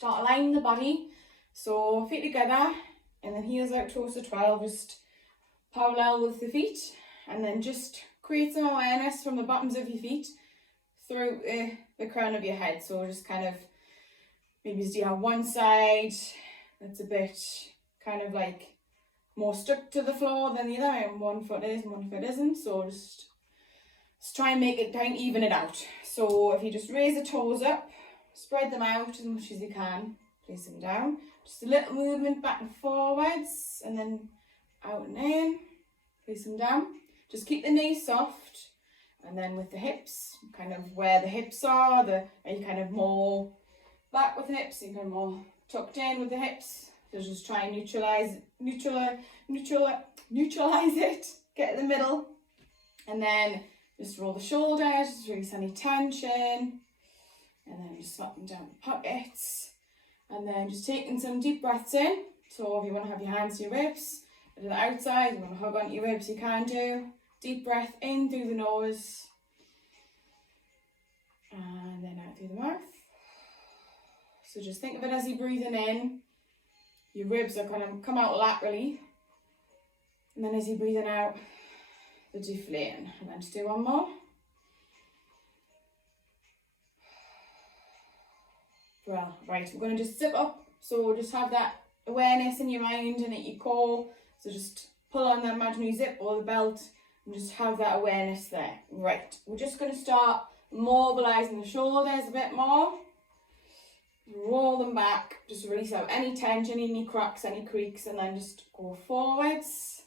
start aligning the body. So feet together, and then heels out towards the 12, just parallel with the feet, and then just create some awareness from the bottoms of your feet through the crown of your head. So just kind of, maybe do you have one side that's a bit kind of like more stuck to the floor than the other, and one foot is and one foot isn't. So just try and try and even it out. So if you just raise the toes up, spread them out as much as you can, place them down. Just a little movement back and forwards, and then out and in, place them down. Just keep the knees soft, and then with the hips, kind of where the hips are you kind of more back with the hips, you kind of more tucked in with the hips. So just try and neutralize it, get in the middle, and then just roll the shoulders, just release any tension, and then just slap them down the pockets, and then just taking some deep breaths in. So if you want to have your hands to your ribs, to the outside, you want to hug onto your ribs, you can do. Deep breath in through the nose, and then out through the mouth. So just think of it as you're breathing in, your ribs are going to come out laterally, and then as you're breathing out, they're deflating. And then just do one more. Well, right, we're going to just zip up. So just have that awareness in your mind and at your core. So just pull on the imaginary zip or the belt and just have that awareness there. Right, we're just going to start mobilising the shoulders a bit more. Roll them back, just release out any tension, any cracks, any creaks, and then just go forwards.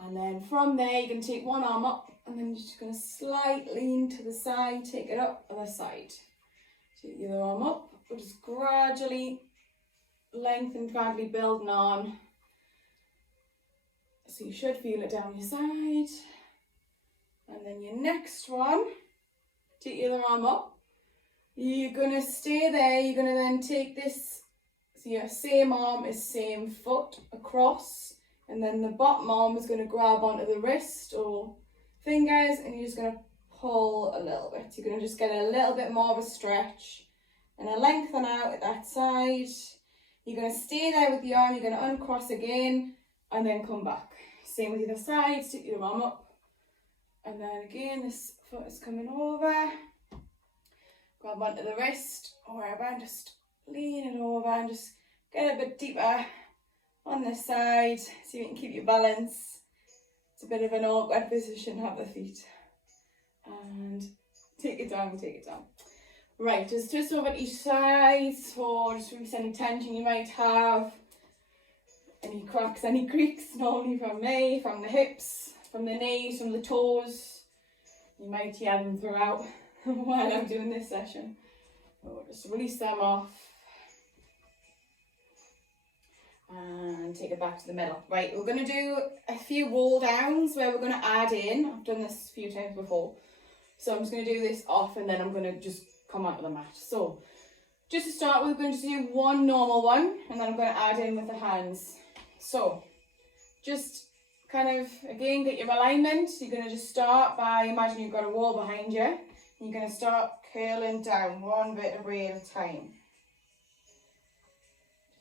And then from there, you can take one arm up, and then you're just going to slightly lean to the side, take it up, other side. Take the other arm up, we'll just gradually lengthen, gradually building on. So you should feel it down your side. And then your next one, take the other arm up. You're going to stay there, you're going to then take this, so your same arm is same foot across, and then the bottom arm is going to grab onto the wrist or fingers, and you're just going to pull a little bit. You're going to just get a little bit more of a stretch and a lengthen out at that side. You're going to stay there with the arm, you're going to uncross again, and then come back. Same with the other side, stick your arm up, and then again this foot is coming over. Grab onto the wrist or wherever and just lean it over and just get a bit deeper on this side so you can keep your balance. It's a bit of an awkward position, have the feet. And take it down, take it down. Right, just twist over to each side, so just release any tension you might have. Any cracks, any creaks, normally from me, from the hips, from the knees, from the toes. You might hear them throughout while I'm doing this session. So just release them off and take it back to the middle. Right, we're going to do a few roll downs where we're going to add in. I've done this a few times before, so I'm just going to do this off and then I'm going to just come onto the mat. So just to start, we're going to do one normal one and then I'm going to add in with the hands. So just kind of again get your alignment. You're going to just start by imagining you've got a wall behind you. You're going to start curling down one vertebrae at a time.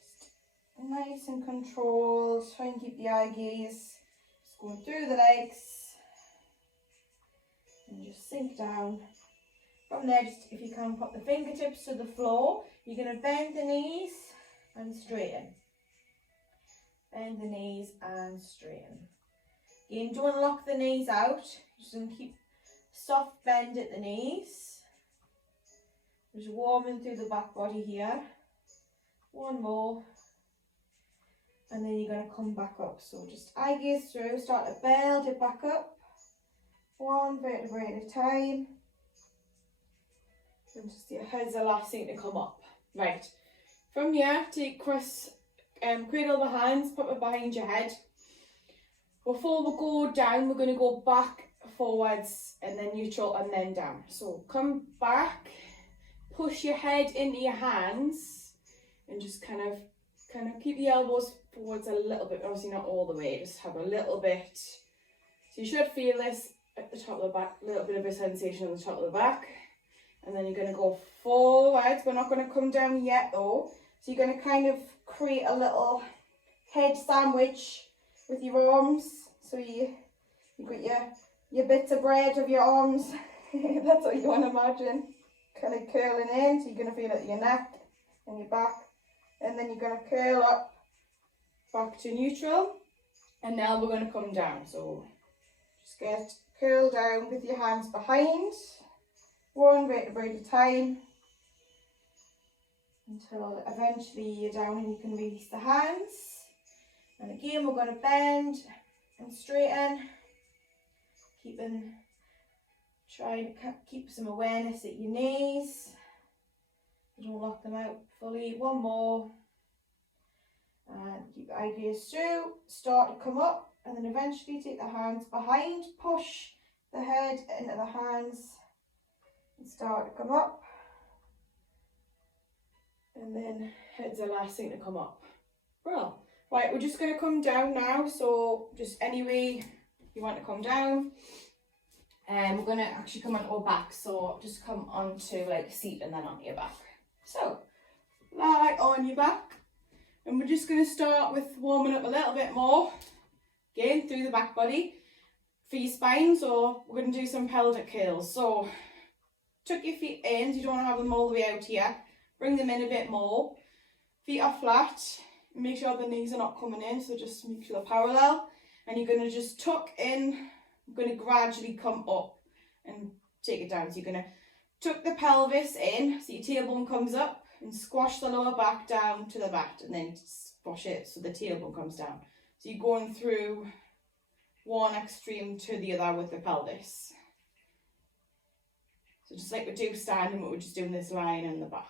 Just nice and controlled. Try and keep the eye gaze just going through the legs. And just sink down. From there, just if you can, pop the fingertips to the floor. You're going to bend the knees and straighten. Bend the knees and straighten. Again, don't lock the knees out. Just going to keep soft bend at the knees. Just warming through the back body here. One more. And then you're going to come back up. So just eye gaze through, start to build it back up. One vertebrae at a time. And just your head's the last thing to come up. Right. From here, take cradle the hands, put it behind your head. Before we go down, we're going to go back, forwards, and then neutral, and then down. So come back, push your head into your hands, and just kind of keep the elbows forwards a little bit. Obviously not all the way, just have a little bit. So you should feel this at the top of the back, a little bit of a sensation on the top of the back. And then you're going to go forwards. We're not going to come down yet though. So you're going to kind of create a little head sandwich with your arms. So you've got your bits of bread of your arms. That's what you want to imagine. Kind of curling in. So you're going to feel it in your neck and your back. And then you're going to curl up back to neutral. And now we're going to come down. So just get curled down with your hands behind. One vertebrae at a time. Until eventually you're down and you can release the hands. And again, we're going to bend and straighten. Trying to keep some awareness at your knees. Don't lock them out fully. One more. And keep the ideas through. Start to come up. And then eventually take the hands behind. Push the head into the hands. And start to come up. And then head's the last thing to come up. Well, right, we're just going to come down now. So just any way you want to come down. And we're going to actually come onto our back. So just come onto like a seat and then onto your back. So lie on your back. And we're just going to start with warming up a little bit more. Again, through the back body. For your spine, so we're going to do some pelvic curls. So tuck your feet in. So you don't want to have them all the way out here. Bring them in a bit more. Feet are flat. Make sure the knees are not coming in, so just make sure they're parallel. And you're going to just tuck in. You're going to gradually come up and take it down. So you're going to tuck the pelvis in, so your tailbone comes up, and squash the lower back down to the mat, and then squash it so the tailbone comes down. So you're going through one extreme to the other with the pelvis. So just like we do standing, but we're just doing this line in the back.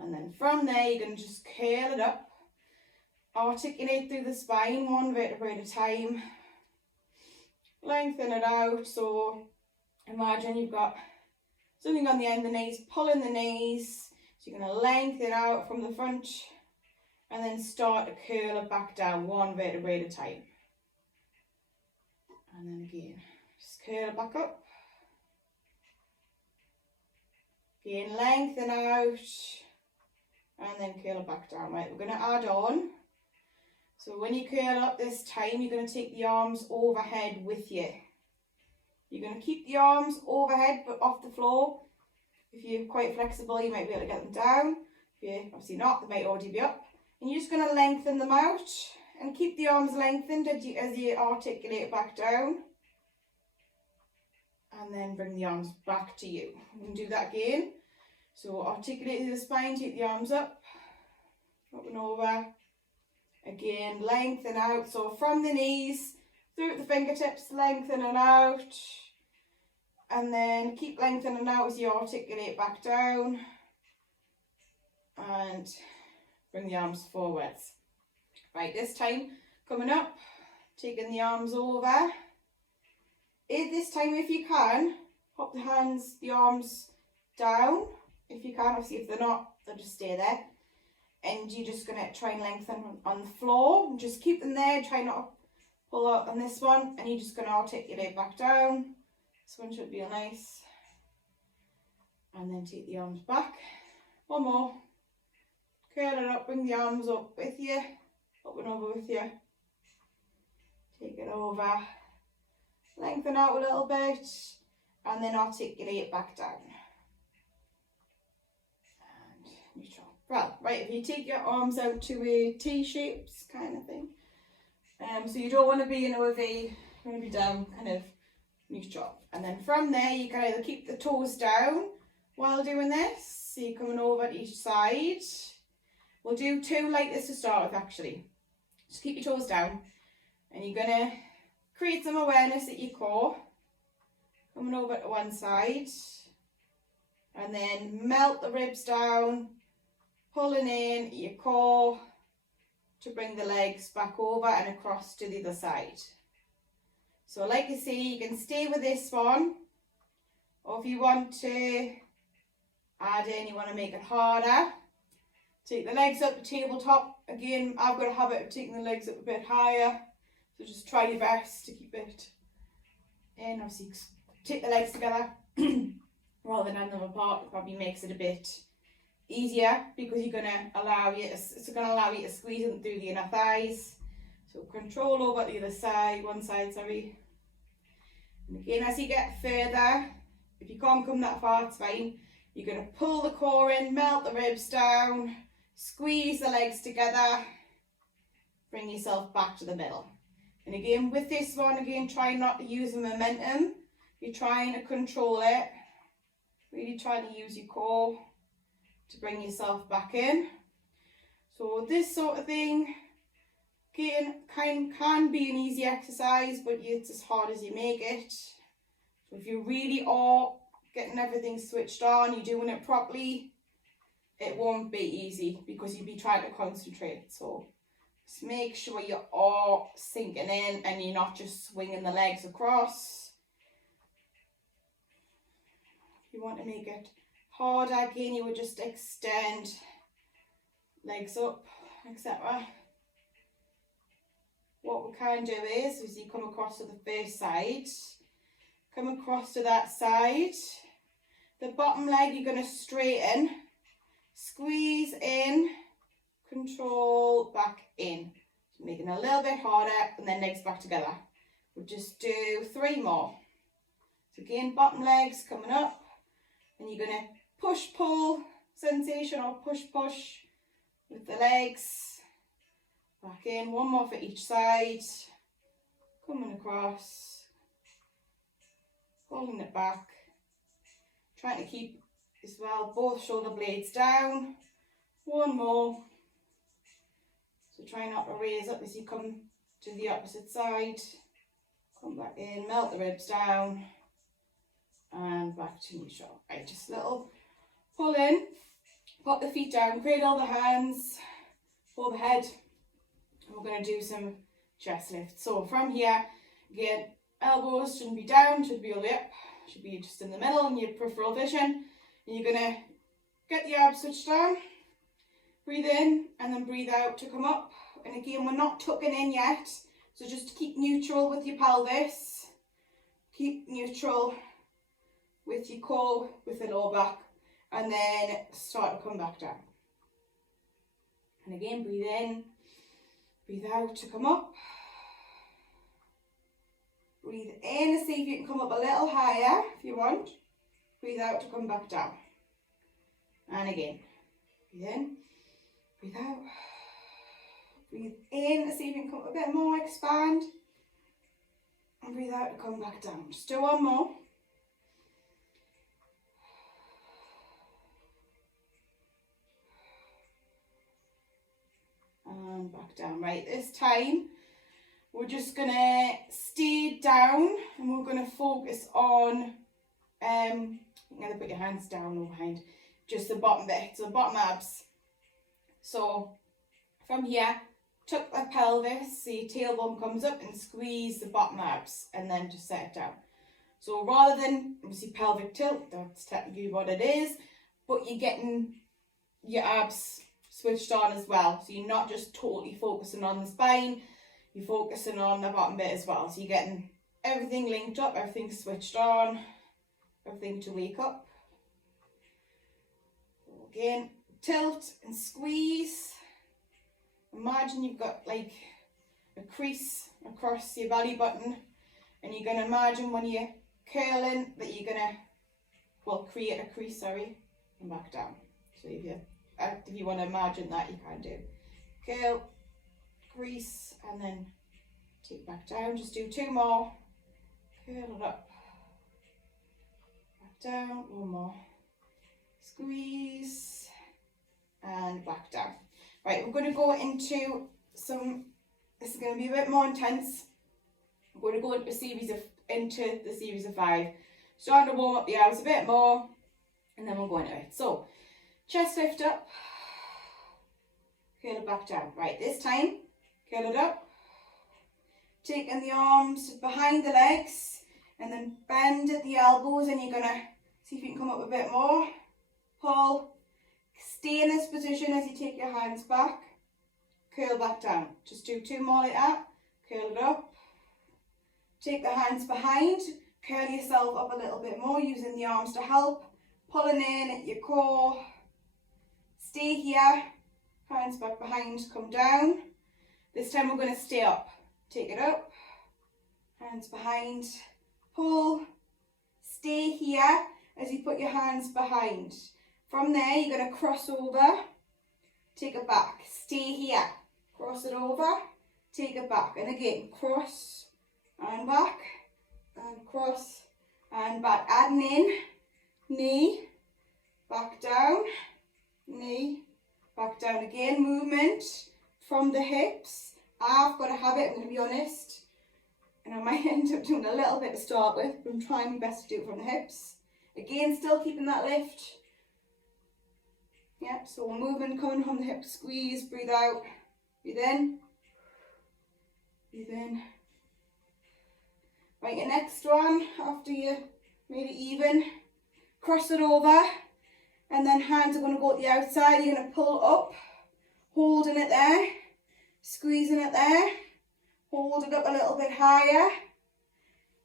And then from there, you're going to just curl it up. Articulate through the spine, one vertebrae at a time. Lengthen it out. So imagine you've got something on the end of the knees, pulling the knees. So you're going to lengthen out from the front. And then start to curl it back down, one vertebrae at a time. And then again, just curl it back up. Again, lengthen out. And then curl it back down. Right, we're going to add on. So when you curl up this time, you're going to take the arms overhead with you. You're going to keep the arms overhead but off the floor. If you're quite flexible, you might be able to get them down. If you're obviously not, they might already be up. And you're just going to lengthen them out and keep the arms lengthened as you articulate back down. And then bring the arms back to you. We can do that again. So articulate through the spine, take the arms up and over. Again, lengthen out. So from the knees, through the fingertips, lengthen it out. And then keep lengthening out as you articulate back down. And bring the arms forwards. Right, this time, coming up, taking the arms over. This time, if you can, pop the arms down. If you can, obviously if they're not, they'll just stay there. And you're just going to try and lengthen on the floor. Just keep them there, try not to pull out on this one. And you're just going to articulate back down. This one should be nice. And then take the arms back. One more. Curl it up, bring the arms up with you. Up and over with you. Take it over. Lengthen out a little bit. And then articulate back down. Neutral. Well, right, if you take your arms out to a T shapes kind of thing. So you don't want to be in a V, you want to be down kind of neutral. And then from there you can either keep the toes down while doing this. So you're coming over to each side. We'll do two like this to start with actually. Just keep your toes down. And you're going to create some awareness at your core. Coming over to one side. And then melt the ribs down. Pulling in your core to bring the legs back over and across to the other side. So like I say, you can stay with this one, or if you want to add in, you want to make it harder, take the legs up to tabletop. Again, I've got a habit of taking the legs up a bit higher, so just try your best to keep it in. Obviously take the legs together. And rather than having them apart. It probably makes it a bit easier because you're gonna allow you to squeeze them through the inner thighs. So control over the other side, one side, sorry. And again, as you get further, if you can't come that far, it's fine. You're going to pull the core in, melt the ribs down, squeeze the legs together, bring yourself back to the middle. And again, with this one, again, try not to use the momentum. You're trying to control it. Really trying to use your core to bring yourself back in. So this sort of thing, again, can be an easy exercise, but it's as hard as you make it. So if you really are getting everything switched on, you're doing it properly, it won't be easy because you'll be trying to concentrate. So just make sure you are sinking in and you're not just swinging the legs across. If you want to make it harder, again, you would just extend legs up, etc. What we can do is you come across to the first side, come across to that side. The bottom leg you're going to straighten, squeeze in, control, back in. So making it a little bit harder, and then legs back together. We'll just do 3 more. So again, bottom legs coming up, and you're going to push-pull sensation or push-push with the legs. Back in, 1 more for each side. Coming across, holding it back. Trying to keep as well both shoulder blades down. 1 more. So try not to raise up as you come to the opposite side. Come back in, melt the ribs down, and back to neutral. Right, just a little pull in, pop the feet down, cradle the hands, hold the head, and we're going to do some chest lifts. So from here, again, elbows shouldn't be down, should be all the way up, should be just in the middle in your peripheral vision. And you're going to get the abs switched on, breathe in, and then breathe out to come up. And again, we're not tucking in yet, so just keep neutral with your pelvis, keep neutral with your core, with the lower back, and then start to come back down. And again, breathe in, breathe out to come up. Breathe in and see if you can come up a little higher if you want. Breathe out to come back down. And again, breathe in, breathe out. Breathe in and see if you can come up a bit more, expand. And breathe out to come back down. Just do 1 more. And back down. Right, this time we're just going to stay down and we're going to focus on, you're going to put your hands down or behind, just the bottom bit, so the bottom abs. So from here, tuck the pelvis, so your tailbone comes up and squeeze the bottom abs and then just set it down. So rather than, obviously pelvic tilt, that's technically what it is, but you're getting your abs switched on as well. So you're not just totally focusing on the spine, you're focusing on the bottom bit as well. So you're getting everything linked up, everything switched on, everything to wake up. Again, tilt and squeeze. Imagine you've got like a crease across your belly button, and you're going to imagine when you're curling that you're going to, well, create a crease, sorry, and back down. So if you want to imagine that, you can do. Curl, crease, and then take back down. Just do 2 more. Curl it up. Back down. 1 more. Squeeze. And back down. Right, we're going to go into some, this is going to be a bit more intense. We're going to go into the series of 5. Starting to warm up the abs a bit more, and then we'll go into it. So, chest lift up, curl it back down. Right, this time, curl it up, taking the arms behind the legs, and then bend at the elbows, and you're going to see if you can come up a bit more. Pull, stay in this position as you take your hands back, curl back down. Just do 2 more like that, curl it up, take the hands behind, curl yourself up a little bit more using the arms to help, pulling in at your core. Stay here, hands back behind, come down. This time we're going to stay up. Take it up, hands behind, pull. Stay here as you put your hands behind. From there, you're going to cross over, take it back. Stay here, cross it over, take it back. And again, cross and back, and cross and back. Adding in, knee, back down, knee, back down again. Movement from the hips. I've got a habit, I'm going to be honest, and I might end up doing a little bit to start with, but I'm trying my best to do it from the hips. Again, still keeping that lift. Yep, so movement coming from the hips. Squeeze, breathe out, breathe in, breathe in. Right, your next one, after you made it even, cross it over, and then hands are going to go to the outside. You're going to pull up, holding it there, squeezing it there, hold it up a little bit higher,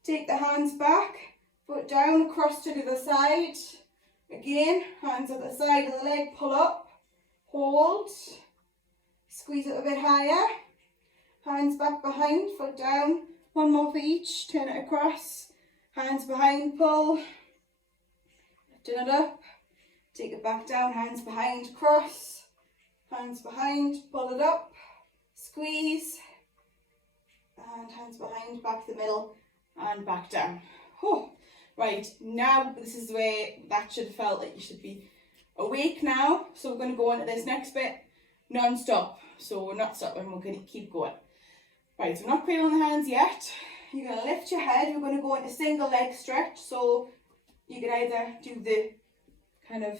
take the hands back, foot down, across to the other side. Again, hands at the side of the leg, pull up, hold, squeeze it a bit higher, hands back behind, foot down, one more for each, turn it across, hands behind, pull, lifting it up, take it back down, hands behind, cross, hands behind, pull it up, squeeze, and hands behind, back to the middle, and back down. Oh. Right, now this is where that should have felt like you should be awake now. So we're going to go on to this next bit non-stop. So we're not stopping, we're going to keep going. Right, so we're not cradling the hands yet. You're going to lift your head. We're going to go into single leg stretch. So you can either do the kind of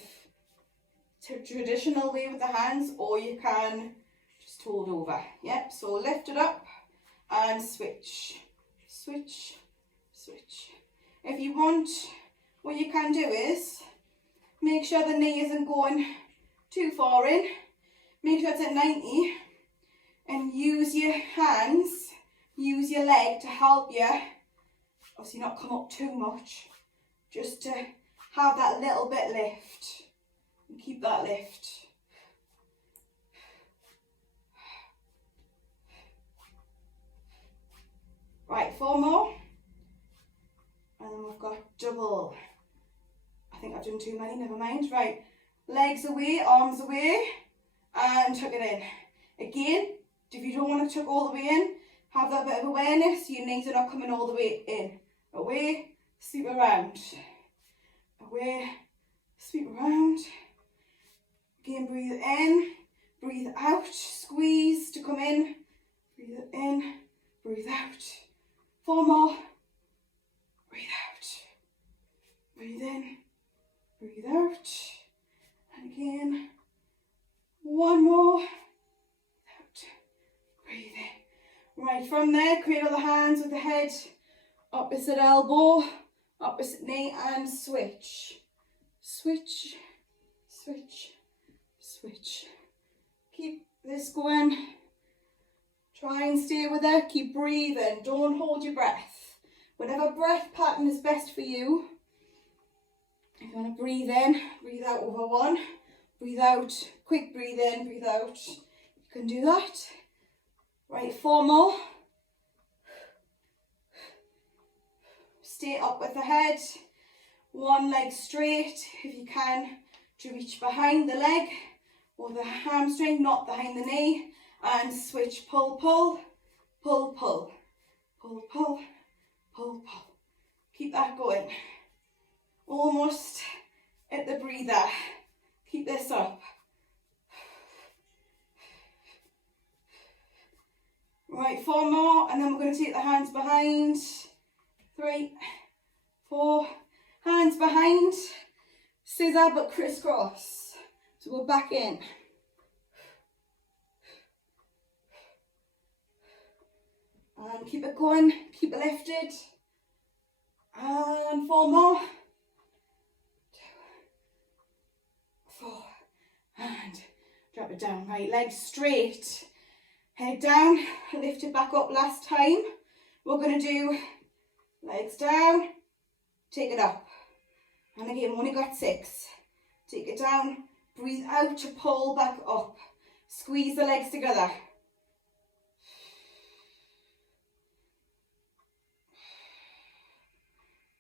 traditional way with the hands, or you can just hold over. Yep, so lift it up and switch, switch, switch. If you want, what you can do is make sure the knee isn't going too far in. Make sure it's at 90 and use your hands, use your leg to help you, obviously not come up too much, just to have that little bit lift and keep that lift. Right, 4 more. And then we've got double. I think I've done too many, never mind. Right, legs away, arms away, and tuck it in. Again, if you don't want to tuck all the way in, have that bit of awareness, your knees are not coming all the way in. Away, sweep around. Away, sweep around. Again, breathe in, breathe out, squeeze to come in. Breathe in, breathe out. 4 more. Breathe out, breathe in, breathe out, and again, 1 more, out, breathe in. Right, from there, cradle the hands with the head, opposite elbow, opposite knee, and switch, switch, switch, switch. Keep this going, try and stay with it, keep breathing, don't hold your breath. Whatever breath pattern is best for you. If you want to breathe in, breathe out over 1. Breathe out, quick breathe in, breathe out. You can do that. Right, 4 more. Stay up with the head. 1 leg straight, if you can, to reach behind the leg or the hamstring, not behind the knee. And switch, pull, pull, pull, pull, pull, pull. Pull, pull. Keep that going. Almost at the breather. Keep this up. Right, 4 more, and then we're going to take the hands behind. 3, 4, hands behind. Scissor but crisscross. So we're back in. And keep it going, keep it lifted. And 4 more. 2, 4. And drop it down. Right, legs straight. Head down, lift it back up last time. We're going to do legs down, take it up. And again, we've only got 6. Take it down, breathe out to pull back up. Squeeze the legs together.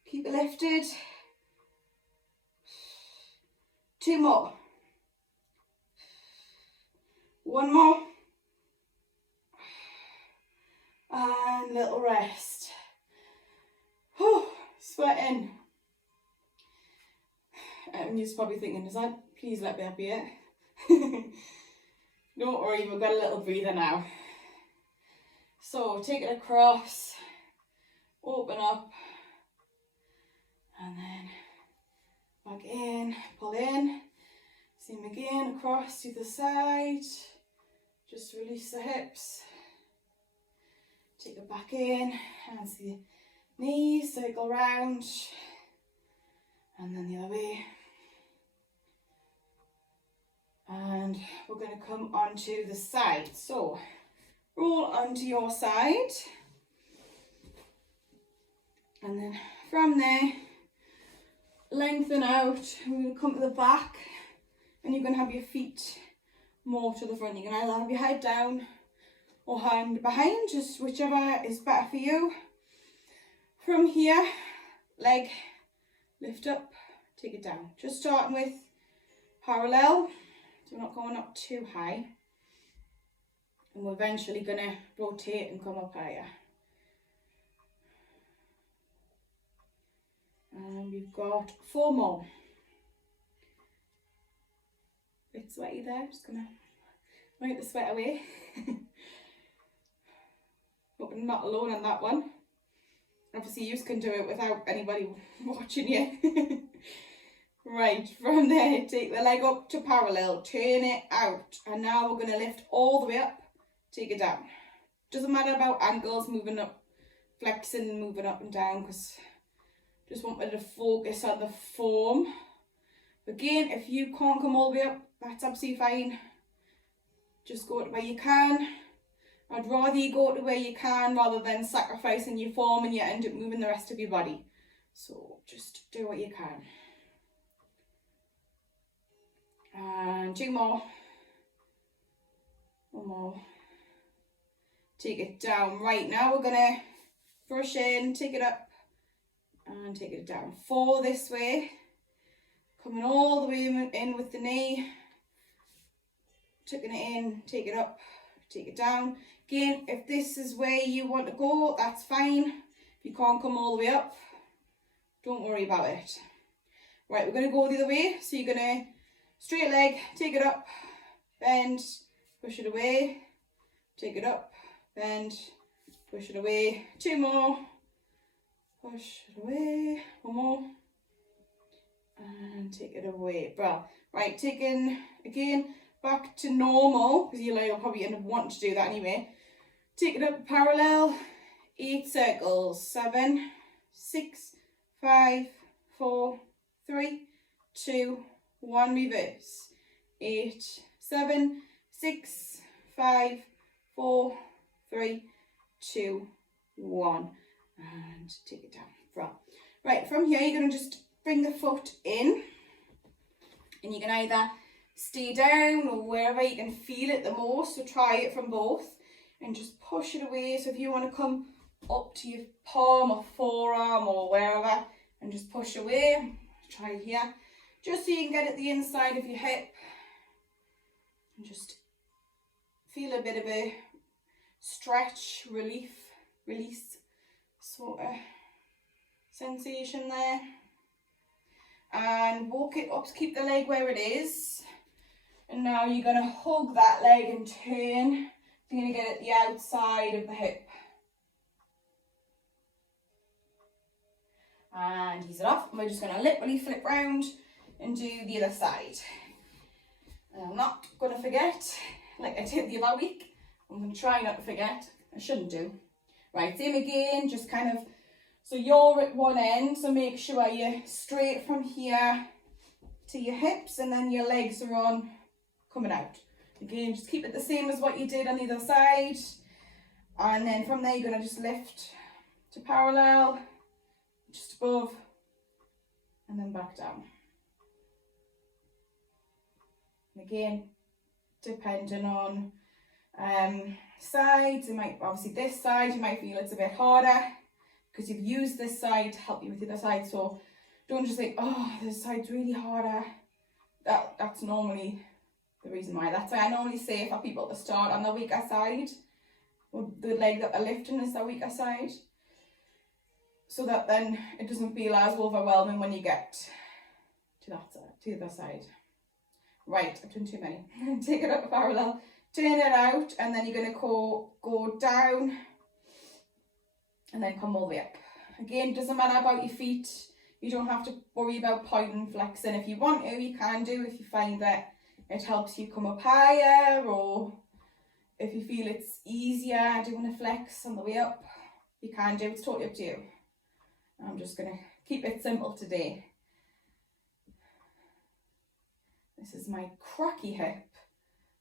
Keep it lifted. 2 more. 1 more. And little rest. Whew, sweating. And you're probably thinking, is that, please let me be it. Don't worry, we've got a little breather now. So take it across, open up, and then back in, pull in. Same again, across to the side. Just release the hips. Take it back in, hands to the knees, circle round, and then the other way. And we're going to come onto the side. So roll onto your side, and then from there lengthen out. We're going to come to the back, and you're going to have your feet more to the front. You can either have your head down or hand behind, just whichever is better for you. From here, leg lift up, take it down. Just starting with parallel, so we're not going up too high. And we're eventually going to rotate and come up higher. And we've got 4 more. Bit sweaty there, just going to wipe the sweat away. Hope I'm not alone on that one. Obviously you can do it without anybody watching you. Right, from there, take the leg up to parallel, turn it out, and now we're going to lift all the way up, take it down. Doesn't matter about angles, moving up, flexing and moving up and down, because just want me to focus on the form. Again, if you can't come all the way up, that's absolutely fine. Just go to where you can. I'd rather you go to where you can rather than sacrificing your form and you end up moving the rest of your body. So just do what you can. And 2 more. 1 more. Take it down. Right, now we're going to brush in, take it up and take it down. 4 this way. Coming all the way in with the knee. Tucking it in, take it up, take it down. Again, if this is where you want to go, that's fine. If you can't come all the way up, don't worry about it. Right, we're going to go the other way. So you're going to straight leg, take it up, bend, push it away, take it up, bend, push it away. 2 more, push it away, 1 more, and take it away. Bro. Right, taking again back to normal, because you'll probably end up wanting to do that anyway. Take it up parallel, 8 circles, 7, 6, 5, 4, 3, 2, 1, reverse. 8, 7, 6, 5, 4, 3, 2, 1, and take it down. Right, from here you're going to just bring the foot in, and you can either stay down or wherever you can feel it the most, so try it from both and just push it away. So if you want to come up to your palm or forearm or wherever and just push away, try here, just so you can get at the inside of your hip and just feel a bit of a stretch, release sort of sensation there. And walk it up to keep the leg where it is. And now you're going to hug that leg and turn. You're going to get at the outside of the hip. And ease it off. And we're just going to literally flip round and do the other side. And I'm not going to forget, like I did the other week. I'm going to try not to forget. I shouldn't do. Right, same again, just kind of, so you're at one end, so make sure you're straight from here to your hips, and then your legs are on coming out. Again, just keep it the same as what you did on the other side. And then from there, you're going to just lift to parallel, just above, and then back down. And again, depending on sides, it might, obviously this side, you might feel it's a bit harder because you've used this side to help you with the other side. So don't just think, oh, this side's really harder. That's normally the reason why. That's why I normally say for people to start on the weaker side, or the leg that they're lifting is the weaker side, so that then it doesn't feel as overwhelming when you get to that side, to the other side. Right, I've done too many. Take it up parallel, turn it out, and then you're going to go down and then come all the way up. Again, doesn't matter about your feet. You don't have to worry about pointing, flexing. If you want to, you can do, if you find that it helps you come up higher, or if you feel it's easier doing a flex on the way up, you can do. It's totally up to you. I'm just going to keep it simple today. This is my cracky hip.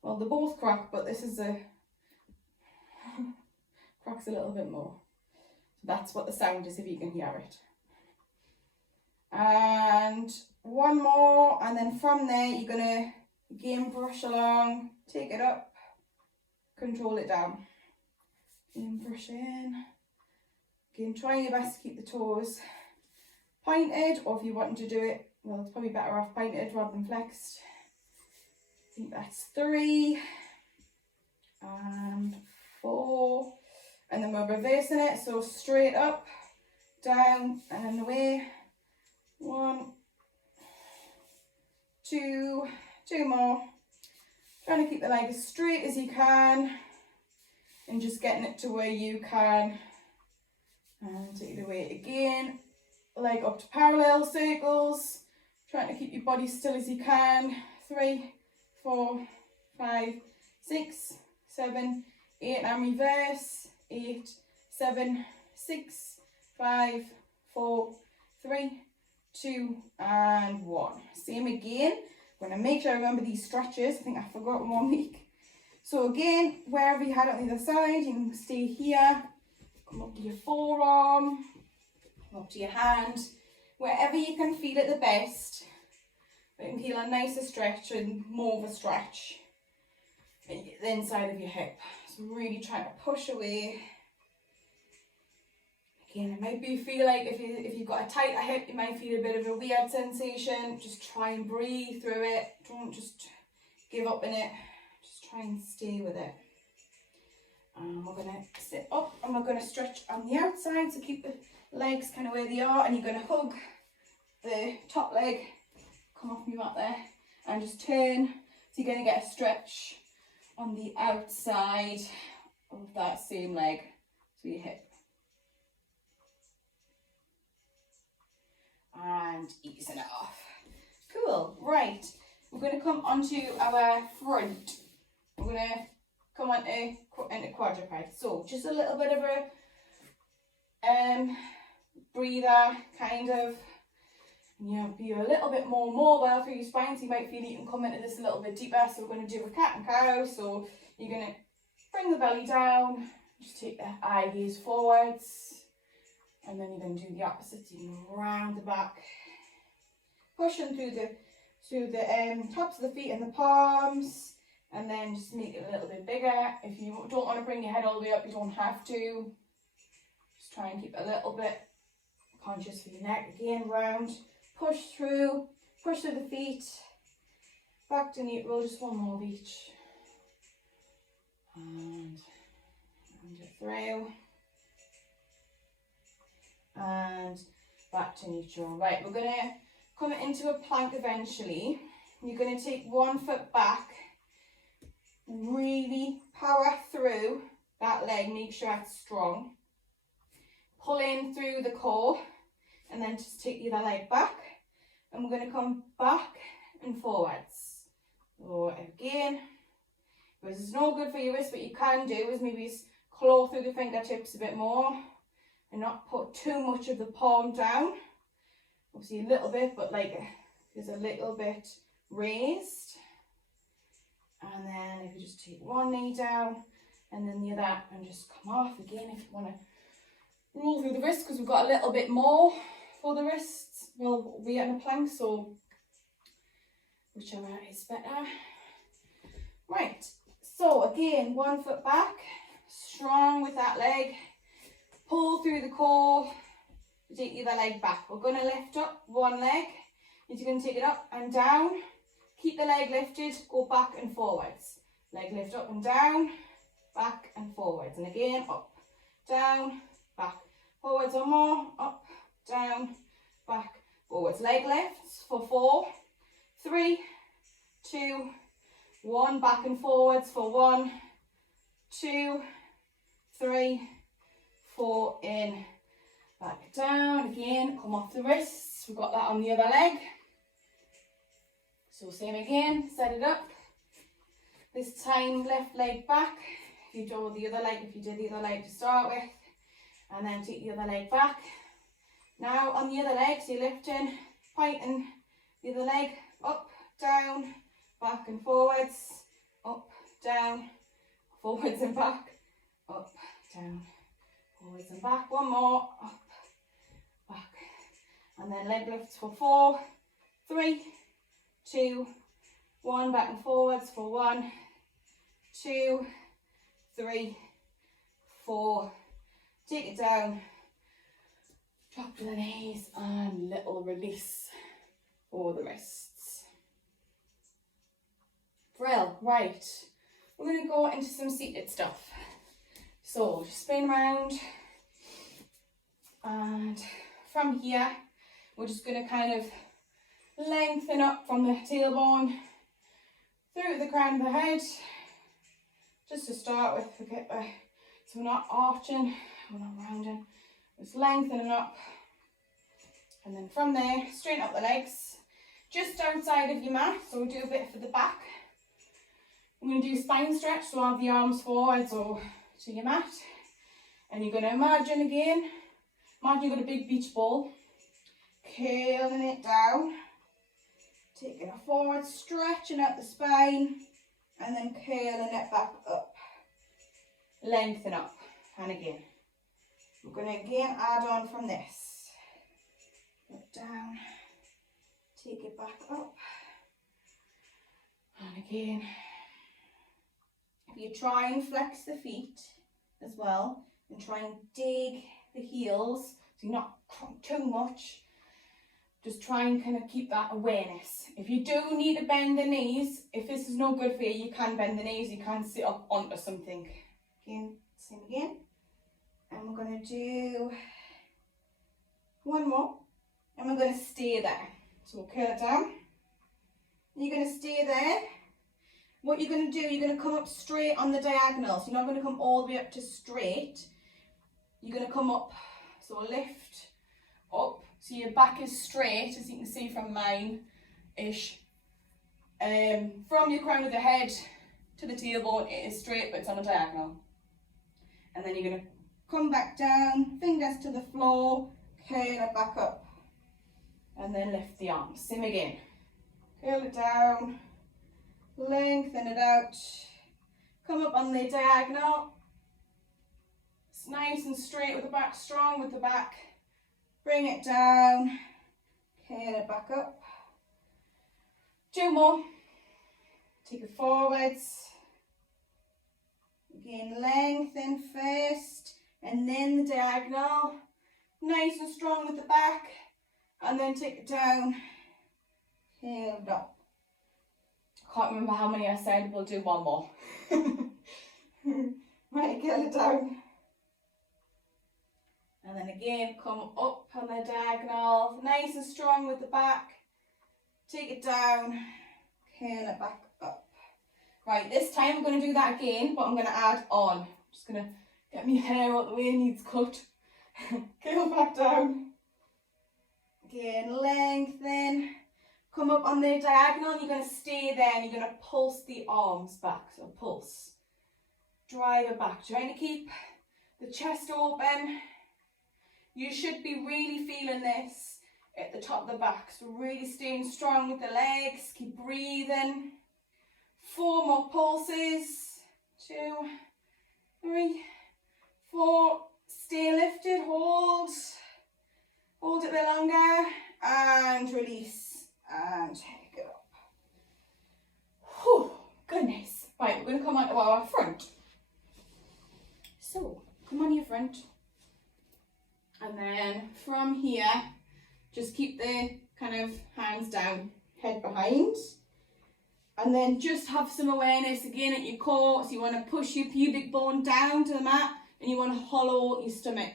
Well, they're both crack, but this is cracks a little bit more. So that's what the sound is, if you can hear it. And one more, and then from there you're going to again brush along, take it up, control it down. Again, brush in. Again, try your best to keep the toes pointed, or if you want to do it, well, it's probably better off pointed rather than flexed. I think that's 3 and 4, and then we're reversing it, so straight up, down and away. 1, 2, 2 more. Trying to keep the leg as straight as you can and just getting it to where you can. And take it away again. Leg up to parallel circles. Trying to keep your body still as you can. 3, 4, 5, 6, 7, 8, and reverse. 8, 7, 6, 5, 4, 3, 2, and 1. Same again. I'm going to make sure I remember these stretches. I think I forgot 1 week. So again, wherever you had it on the other side, you can stay here. Come up to your forearm, come up to your hand, wherever you can feel it the best. But you can feel a nicer stretch and more of a stretch in the inside of your hip. So really trying to push away. Again, it might be feel like if you've got a tighter hip, you might feel a bit of a weird sensation. Just try and breathe through it. Don't just give up in it. Just try and stay with it. And we're going to sit up and we're going to stretch on the outside, so keep the legs kind of where they are, and you're going to hug the top leg, come off your mat there, and just turn. So you're going to get a stretch on the outside of that same leg, so your hip. And easing it off. Cool, right. We're going to come onto our front. We're going to come into quadruped. So just a little bit of a breather, kind of. Be a little bit more mobile through your spine, so you might feel you can come into this a little bit deeper. So we're going to do a cat and cow. So you're going to bring the belly down, just take the eye gaze forwards, and then you're going to do the opposite. So you can round the back, pushing through the tops of the feet and the palms. And then just make it a little bit bigger. If you don't want to bring your head all the way up, you don't have to. Just try and keep a little bit conscious for your neck. Again, round, push through the feet, back to neutral, just 1 more of each. And it through. And back to neutral. Right, we're going to come into a plank eventually. You're going to take 1 foot back. Really power through that leg, make sure it's strong. Pull in through the core, and then just take the other leg back. And we're going to come back and forwards. So again, this is no good for your wrist. What you can do is maybe claw through the fingertips a bit more and not put too much of the palm down. Obviously a little bit, but like there's a little bit raised. And then if you just take 1 knee down and then the other, and just come off again. If you want to roll through the wrist, because we've got a little bit more for the wrists. Well, we're in a plank, so whichever is better. Right, so again, 1 foot back, strong with that leg. Pull through the core, take the other leg back. We're going to lift up one leg. You're going to take it up and down. Keep the leg lifted, go back and forwards. Leg lift up and down, back and forwards. And again, up, down, back, forwards or more, up, down, back, forwards. Leg lifts for 4, 3, 2, 1. Back and forwards for 1, 2, 3, 4, in, back down. Again, come off the wrists. We've got that on the other leg. So same again, set it up. This time, left leg back. If you do the other leg, if you did the other leg to start with, and then take the other leg back. Now on the other leg, so you're lifting, pointing the other leg up, down, back and forwards, up, down, forwards and back, up, down, forwards and back. One more, up, back. And then leg lifts for 4, 3, 2, 1. Back and forwards for 1, 2, 3, 4. Take it down, drop to the knees, and little release for the wrists. Brill. Right, we're going to go into some seated stuff. So just spin around, and from here we're just going to kind of lengthen up from the tailbone through the crown of the head. Just to start with, so we're not arching, we're not rounding, just lengthening up. And then from there, straighten up the legs, just outside of your mat, so we'll do a bit for the back. I'm going to do spine stretch, so have the arms forwards or to your mat. And you're going to imagine again, imagine you've got a big beach ball, curling it down, taking it forward, stretching out the spine, and then curling it back up. Lengthen up, and again. We're going to again add on from this. Look down, take it back up, and again. If you try and flex the feet as well, and try and dig the heels, so you're not too much, just try and kind of keep that awareness. If you do need to bend the knees, if this is no good for you, you can bend the knees, you can sit up onto something. Again, same again. And we're going to do one more, and we're going to stay there. So we'll curl it down. You're going to stay there. What you're going to do, you're going to come up straight on the diagonal. So you're not going to come all the way up to straight. You're going to come up, so lift up. So your back is straight, as you can see from mine-ish. From your crown of the head to the tailbone, it is straight, but it's on a diagonal. And then you're going to come back down, fingers to the floor, curl it back up. And then lift the arms. Same again. Curl it down, lengthen it out, come up on the diagonal. It's nice and straight with the back, strong with the back. Bring it down, curl it back up. 2 more. Take it forwards. Again, lengthen first, and then the diagonal. Nice and strong with the back, and then take it down, curl it up. Can't remember how many I said, we'll do 1 more. Right, curl it down. And then again, come up on the diagonal, nice and strong with the back. Take it down, curl it back up. Right, this time I'm going to do that again, but I'm going to add on. I'm just going to get my hair out the way it needs cut. Curl back down. Again, lengthen. Come up on the diagonal, you're going to stay there and you're going to pulse the arms back. So pulse. Drive it back. Trying to keep the chest open. You should be really feeling this at the top of the back. So really staying strong with the legs. Keep breathing. 4 more pulses. 2, 3, 4. Stay lifted. Hold. Hold it a bit longer and release and take it up. Whew, goodness. Right, we're going to come onto our front. So, come on your front. And then from here, just keep the kind of hands down, head behind. And then just have some awareness again at your core. So you want to push your pubic bone down to the mat and you want to hollow your stomach.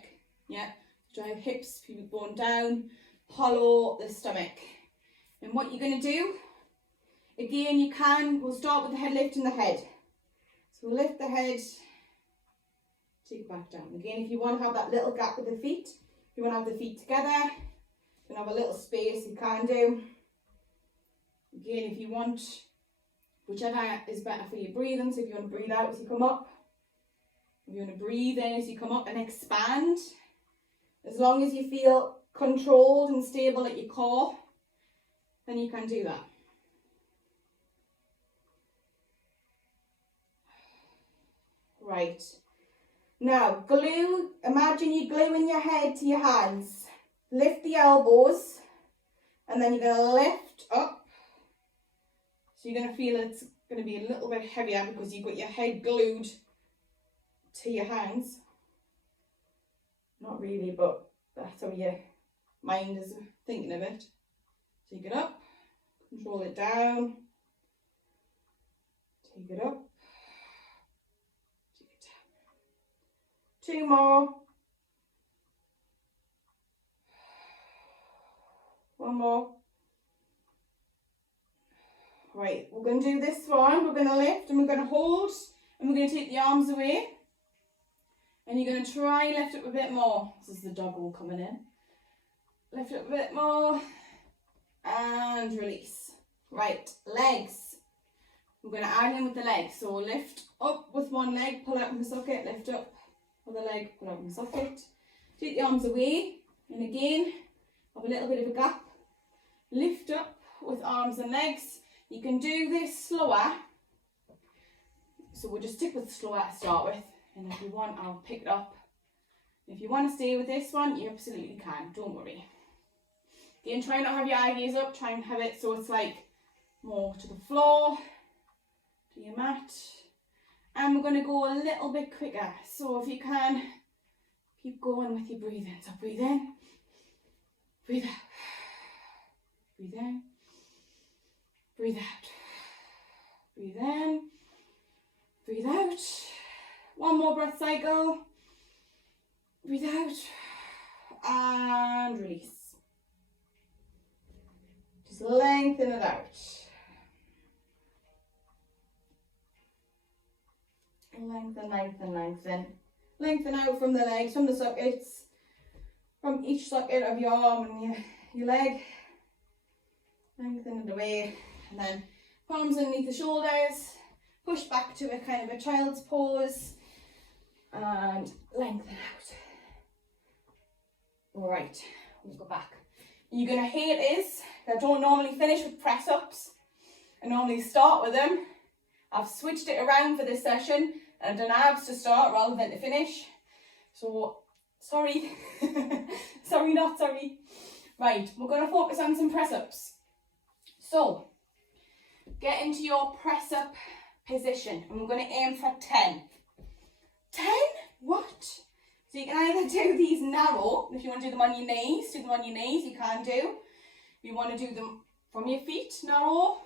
Yeah, drive hips, pubic bone down, hollow the stomach. And what you're going to do, again, we'll start with the head, lifting the head. So we'll lift the head, take it back down. Again, if you want to have that little gap with the feet, if you want to have the feet together, you can have a little space, you can do. Again, if you want, whichever is better for your breathing, so if you want to breathe out as you come up, if you want to breathe in as you come up and expand, as long as you feel controlled and stable at your core, then you can do that. Right. Now, imagine you're gluing your head to your hands. Lift the elbows, and then you're going to lift up. So you're going to feel it's going to be a little bit heavier because you've got your head glued to your hands. Not really, but that's how your mind is thinking of it. Take it up, control it down, take it up, take it down. 2 more. 1 more. Right, we're going to do this one. We're going to lift and we're going to hold and we're going to take the arms away. And you're going to try and lift up a bit more. This is the dog all coming in. Lift up a bit more and release. Right, legs. We're going to add in with the legs. So we'll lift up with one leg, pull out from the socket, lift up with the leg, pull out from the socket. Take the arms away and again, have a little bit of a gap. Lift up with arms and legs. You can do this slower. So we'll just stick with slower to start with. And if you want, I'll pick it up. If you want to stay with this one, you absolutely can. Don't worry. Again, try not to have your eye gaze up. Try and have it so it's like more to the floor, to your mat. And we're going to go a little bit quicker. So if you can, keep going with your breathing. So breathe in, breathe out, breathe in, breathe out, breathe in, breathe out. 1 more breath cycle. Breathe out and release. Just lengthen it out. Lengthen, lengthen, lengthen. Lengthen out from the legs, from the sockets, from each socket of your arm and your leg. Lengthen it away. And then palms underneath the shoulders. Push back to a kind of a child's pose. And lengthen out. All right, we'll go back. You're going to hate this. I don't normally finish with press-ups. I normally start with them. I've switched it around for this session. I've done abs to start rather than to finish. So, sorry. Sorry, not sorry. Right, we're going to focus on some press-ups. So, get into your press-up position. And we're going to aim for 10. 10? What? So you can either do these narrow, if you want to do them on your knees, do them on your knees, you can do. If you want to do them from your feet, narrow.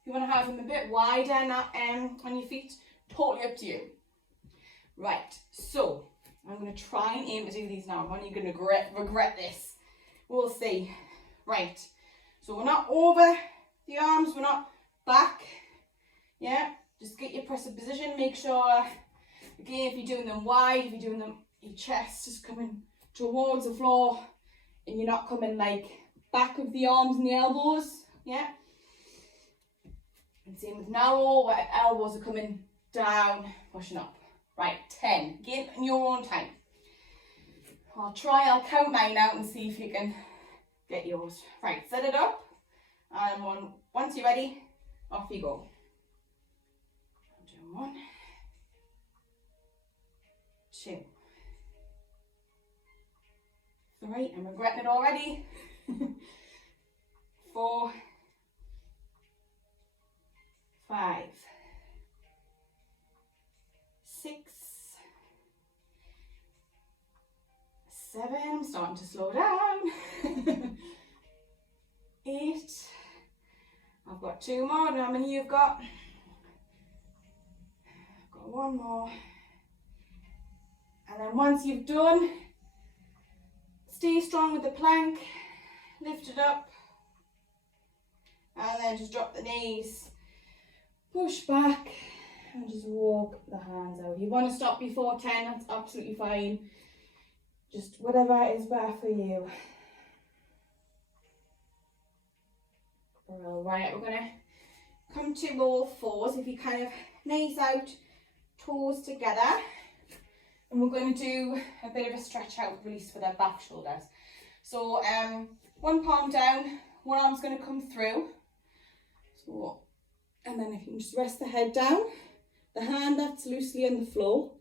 If you want to have them a bit wider on your feet, totally up to you. Right, so I'm going to try and aim to do these now. You're going to regret this. We'll see. Right, so we're not over the arms, we're not back. Yeah, just get your press-up position. Make sure, again, if you're doing them wide, if you're doing them, your chest is coming towards the floor and you're not coming like back of the arms and the elbows, yeah? And same with narrow, where elbows are coming down, pushing up. Right, 10, again in your own time. I'll count mine out and see if you can get yours. Right, set it up, and once you're ready, off you go. Do 1, 2, All right, I'm regretting it already. 4, 5, 6, 7, I'm starting to slow down. 8, I've got 2 more, and how many you've got? I've got 1 more. And then once you've done, stay strong with the plank, lift it up, and then just drop the knees, push back, and just walk the hands out. If you want to stop before 10, that's absolutely fine. Just whatever is better for you. Alright, we're going to come to all fours. If you kind of knees out, toes together. And we're going to do a bit of a stretch out release for their back shoulders. So 1 palm down, 1 arm's going to come through. So, and then if you can just rest the head down, the hand that's loosely on the floor,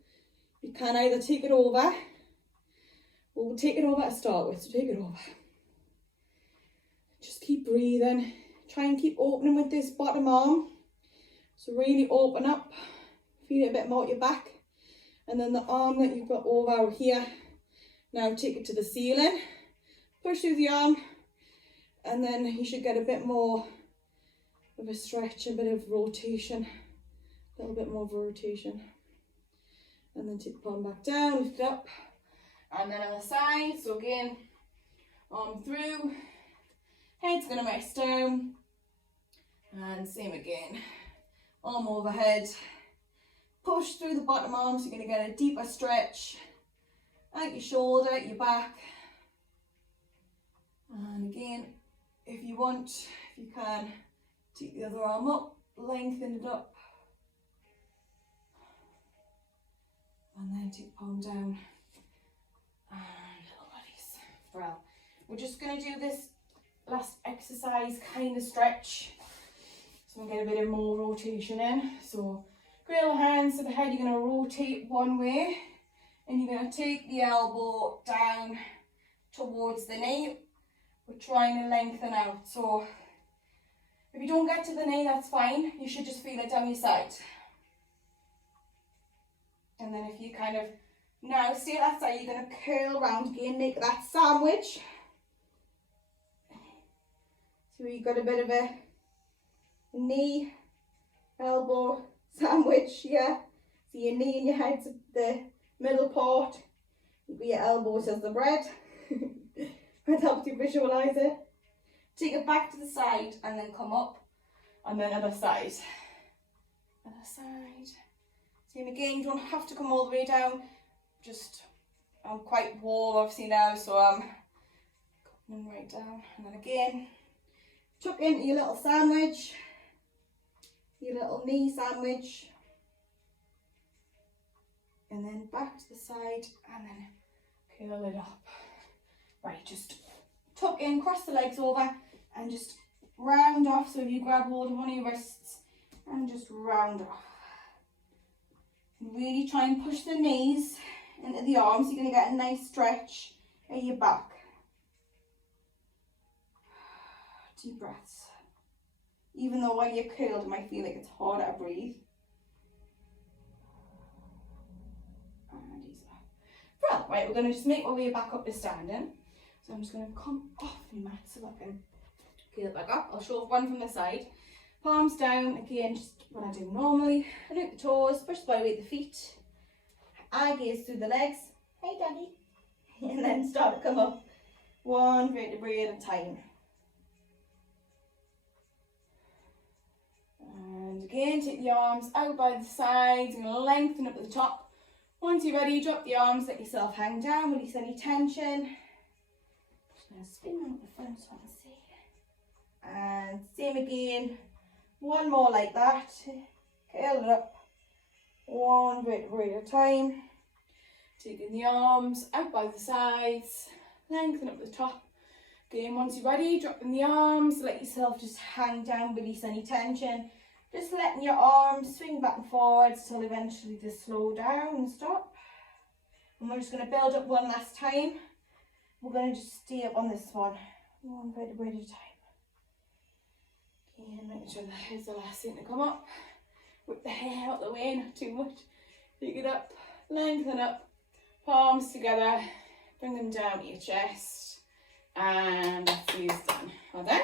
you can either take it over, or we'll take it over to start with, so take it over. Just keep breathing. Try and keep opening with this bottom arm. So really open up, feel it a bit more at your back. And then the arm that you've got over here, now take it to the ceiling. Push through the arm, and then you should get a bit more of a stretch, a bit of rotation, a little bit more of a rotation. And then take the palm back down, lift it up, and then on the side. So again, arm through, head's gonna rest down, and same again, arm overhead, push through the bottom arm, so you're gonna get a deeper stretch at your shoulder, at your back. And again, if you want, if you can, take the other arm up, lengthen it up, and then take the palm down, and little release. Well, we're just going to do this last exercise kind of stretch, so we'll get a bit of more rotation in. So cradle hands to the head, you're going to rotate one way, and you're going to take the elbow down towards the knee. We're trying to lengthen out, so if you don't get to the knee, that's fine. You should just feel it down your side. And then if you kind of now stay at that side, you're going to curl round again, make that sandwich. So you've got a bit of a knee, elbow sandwich here. So your knee and your head's the middle part. Your elbows as the bread. That helps you visualise it. Take it back to the side and then come up, and then other side. Other side. Same again, you don't have to come all the way down. Just, I'm quite warm obviously now, so I'm coming right down. And then again, tuck into your little sandwich, your little knee sandwich. And then back to the side, and then curl it up. Right, just tuck in, cross the legs over, and just round off. So if you grab hold of one of your wrists and just round off. And really try and push the knees into the arms. You're going to get a nice stretch at your back. Deep breaths. Even though while you're curled, it might feel like it's harder to breathe. And ease up. Well, right, we're going to just make our way back up to standing. So I'm just going to come off the mat so I can curl it back up. I'll show one from the side. Palms down, again, just what I do normally. I loop the toes, push the body weight the feet. Eye gaze through the legs. Hey, Daddy. And then start to come up. One vertebrae at a time. And again, take the arms out by the sides and lengthen up at the top. Once you're ready, drop the arms, let yourself hang down, release any tension. Just going to spin around the front so I can see. And same again, one more like that. Curl it up, one vertebrae at a time. Taking the arms out by the sides, lengthen up the top. Again, once you're ready, dropping the arms, let yourself just hang down, release any tension. Just letting your arms swing back and forwards till eventually they slow down and stop. And we're just going to build up one last time. we're going to just stay up on this one vertebra at a time. Okay, and making sure the head's the last thing to come up. Whip the hair out the way, not too much. Pick it up, lengthen up, palms together, bring them down to your chest, and that's these done. Well done.